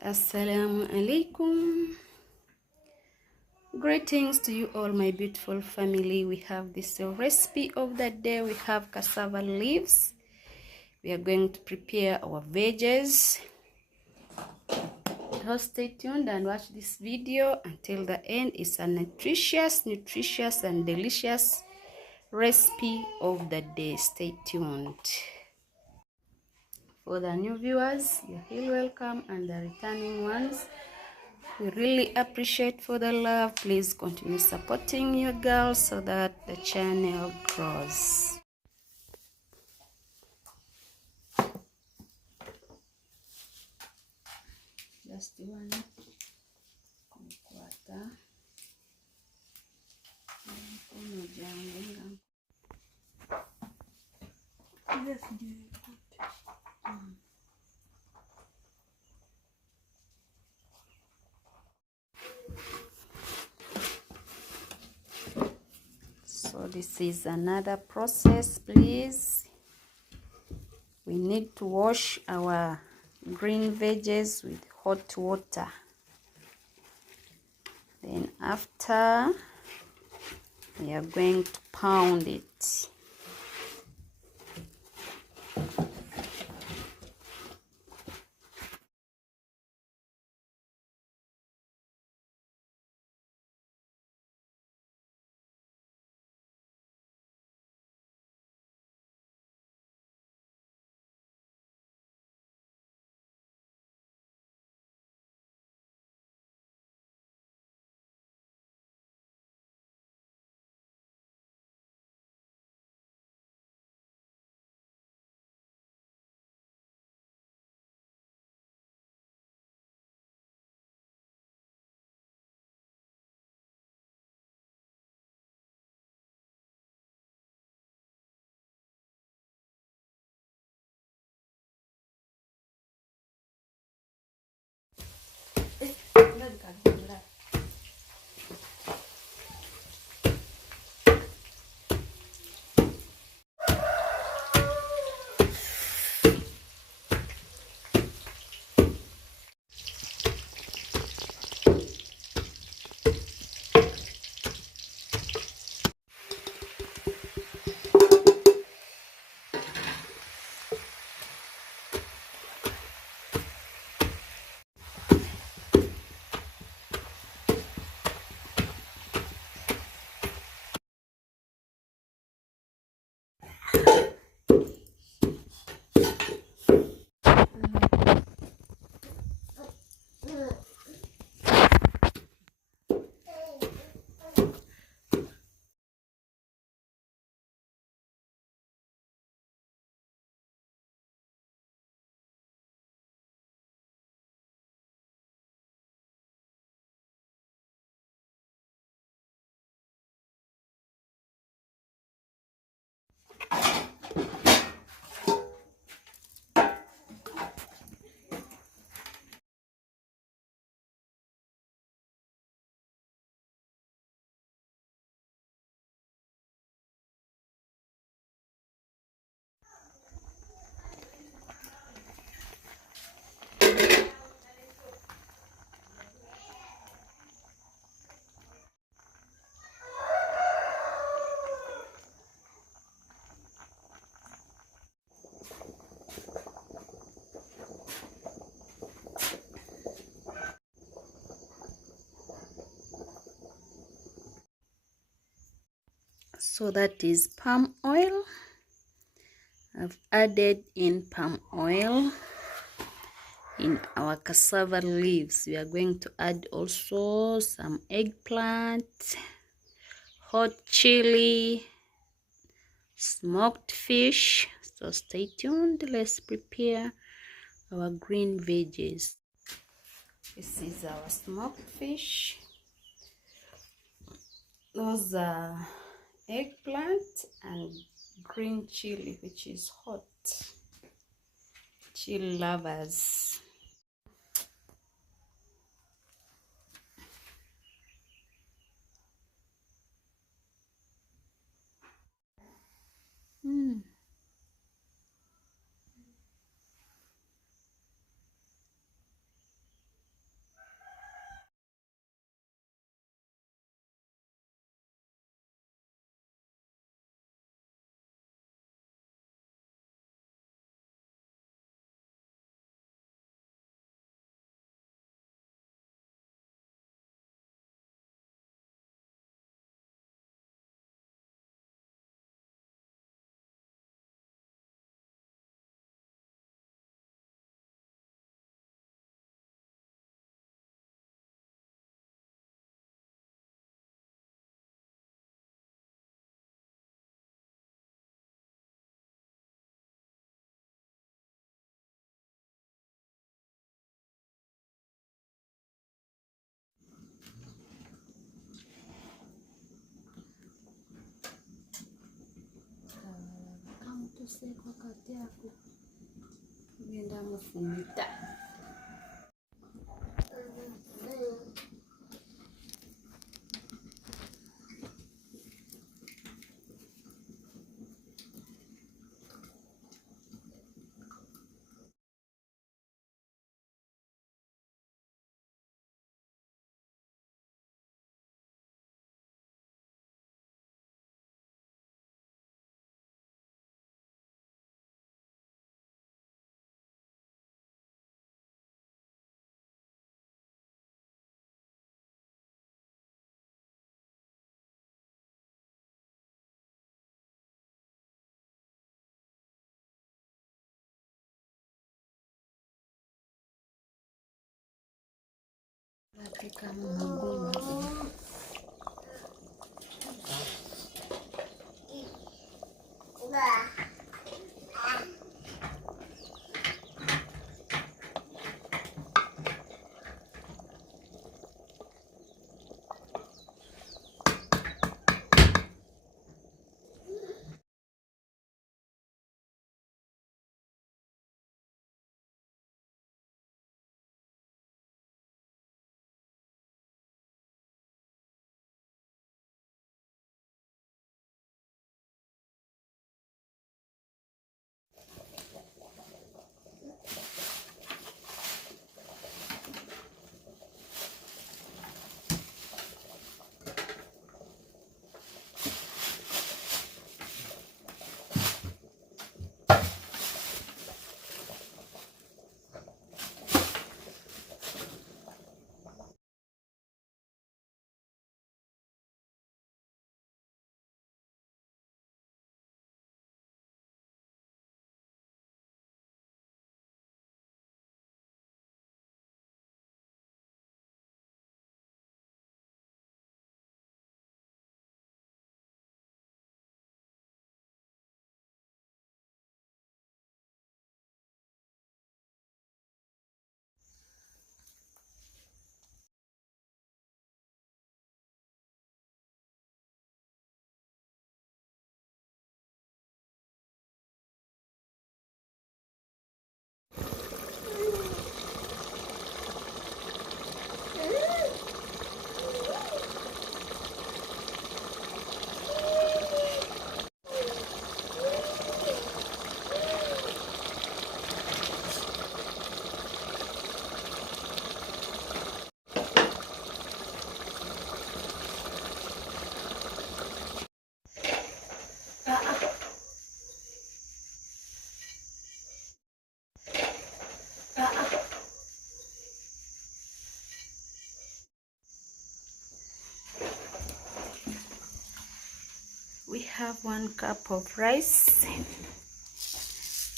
Assalamu alaikum. Greetings to you all, my beautiful family. We have this recipe of the day. We have cassava leaves. We are going to prepare our veggies. So stay tuned and watch this video until the end. It's a nutritious and delicious recipe of the day. Stay tuned. For the new viewers, you're highly welcome, and the returning ones, we really appreciate for the love. Please continue supporting your girls so that the channel grows. Just one quarter. So this is another process. Please, we need to wash our green veggies with hot water. Then after, we are going to pound it. So that is palm oil. I've added in palm oil in our cassava leaves. We are going to add also some eggplant, hot chili, smoked fish. So stay tuned. Let's prepare our green veggies. This is our smoked fish. Those are eggplant and green chili, which is hot. Chili lovers. ngenda mufumita. Napika magumba. We have 1 cup of rice.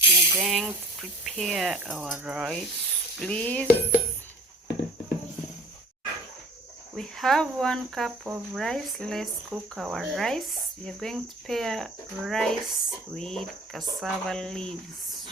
We're going to prepare our rice, please. We have 1 cup of rice. Let's cook our rice. We are going to pair rice with cassava leaves.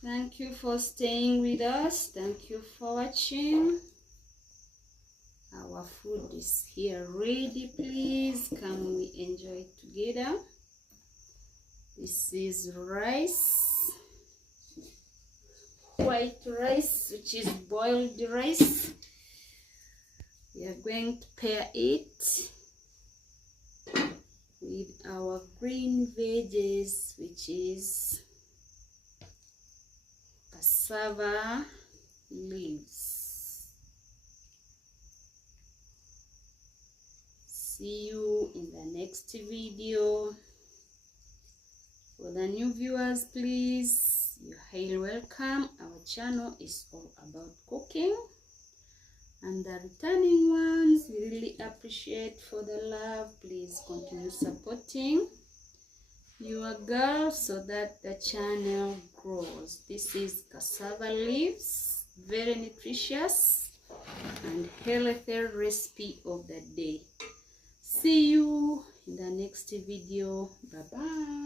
Thank you for staying with us. Thank you for watching. Our food is here ready. Please come, we enjoy it together. This is rice, white rice, which is boiled rice. We are going to pair it with our green veggies, which is cassava leaves. See you in the next video. For the new viewers, please, you're highly welcome. Our channel is all about cooking. And the returning ones, we really appreciate for the love. Please continue supporting your girl so that the channel grows. This is cassava leaves, very nutritious and healthy recipe of the day. See you in the next video. Bye bye.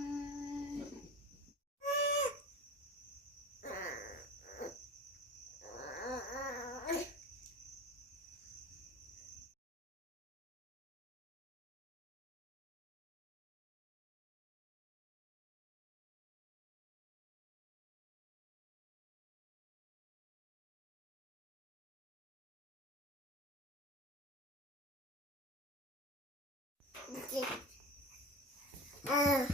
Okay.